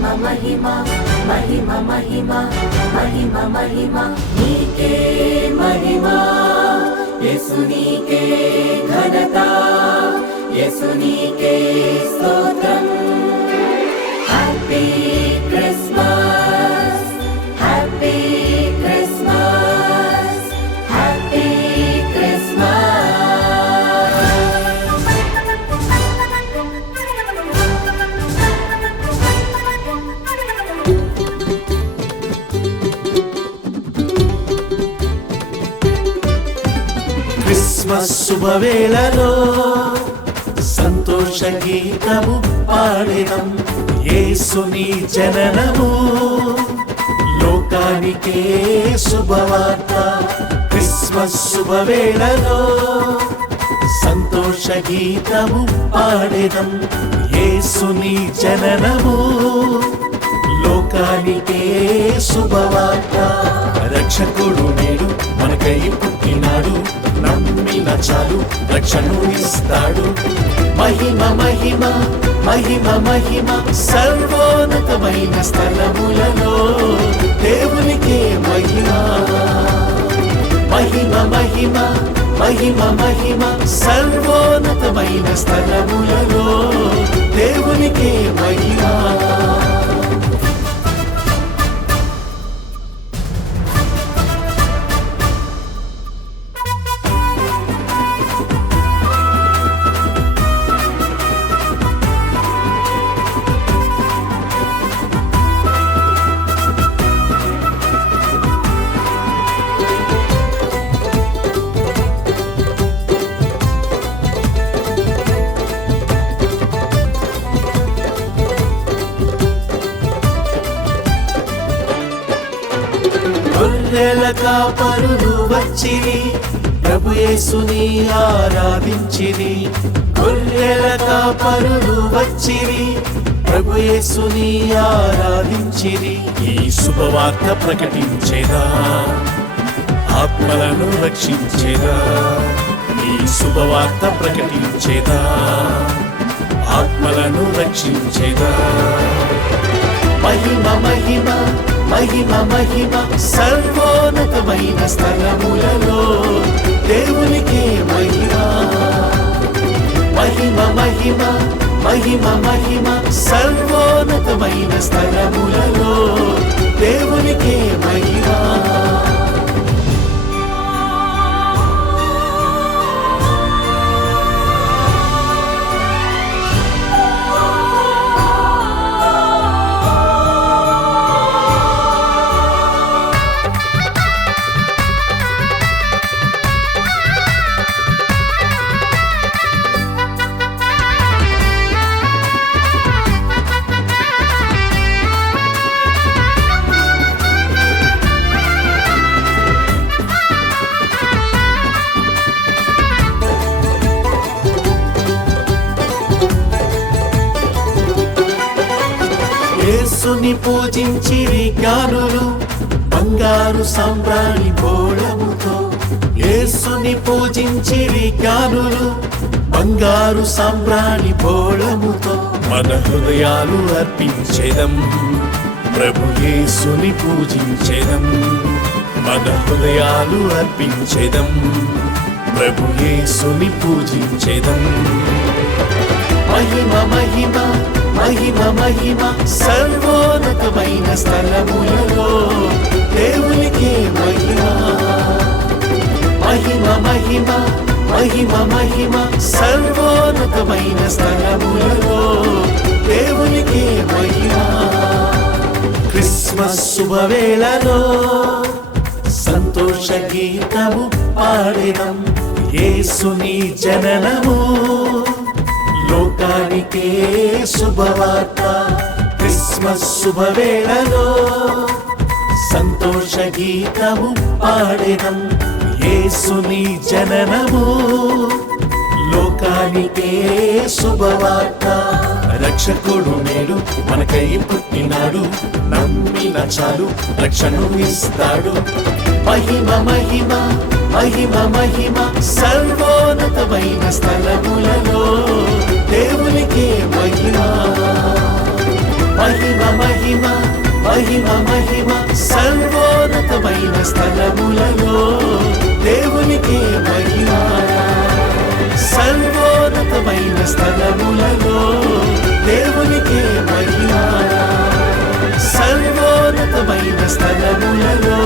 మహిమ మహిమ మహిమ మహిమ మహిమ మహిమ నీకే మహిమ యేసు నీకే ఘనత యేసు నీకే స్తోత్రం happy Christmas happy Christmas happy Christmas Christmas శుభవేళలో సంతోష గీతము పాడెదం యేసుని జననము లోకానికే శుభవార్త క్రిస్మస్ శుభవేళలో సంతోష గీతము పాడెదం యేసుని జననము లోకానికే శుభవార్త రక్షకుడు నేడు మనకై పుట్టినాడు నమ్మిన చాలు రక్షణను ఇస్తాడు మహిమ మహిమ మహిమ మహిమ సర్వోన్నతమైన స్థలములలో దేవునికే మహిమ మహిమ మహిమ మహిమ మహిమ సర్వోన్నతమైన స్థలములలో దేవునికే మహిమ గొర్రెల కాపరులు వచ్చిరి ప్రభు యేసుని ఆరాధించిరి గొర్రెల కాపరులు వచ్చిరి ప్రభు యేసుని ఆరాధించిరి ఈ శుభవార్త ప్రకటించేదా ఆత్మలను రక్షించేదా ఈ శుభవార్త ప్రకటించేదా ఆత్మలను రక్షించేదా మహిమ మహిమ మహిమ మహిమ సర్వోన్నతమైన స్థలములలో దేవునికే మహిమ మహిమ మహిమ మహిమ మహిమ సర్వోన్నతమైన స్థలములలో దేవునికే మహిమ యేసుని పూజించిరి జ్ఞానులు బంగారు సాంబ్రాణి బోళముతో యేసుని పూజించిరి జ్ఞానులు బంగారు సాంబ్రాణి బోళముతో మన హృదయాలు అర్పించేదం ప్రభు యేసుని పూజించేదం మన హృదయాలు అర్పించేదం ప్రభు యేసుని పూజించేదం మహిమ మహిమ మహిమ మహిమ సర్వోన్నతమైన స్థలములలో దేవునికే మహిమ మహిమ మహిమ మహిమ మహిమ సర్వోన్నతమైన స్థలములలో దేవునికే మహిమ క్రిస్మస్ శుభవేళలో సంతోష గీతము పాడెదం యేసుని జననము లోకానికే శుభవార్త క్రిస్మస్ శుభవేళలో సంతోష గీతము పాడెదం యేసుని జననము లోకానికే శుభవార్త రక్షకుడు నేడు మనకై పుట్టినాడు నమ్మిన చాలు రక్షణను ఇస్తాడు మహిమ మహిమ మహిమ మహిమ సర్వోన్నతమైన స్థలములలో దేవునికే మహిమ మహిమ మహిమ మహిమ మహిమ మహిమ సర్వోన్నతమైన స్థలములలో దేవునికే మహిమ సర్వోన్నతమైన స్థలములలో దేవునికే మహిమ సర్వోన్నతమైన స్థలములలో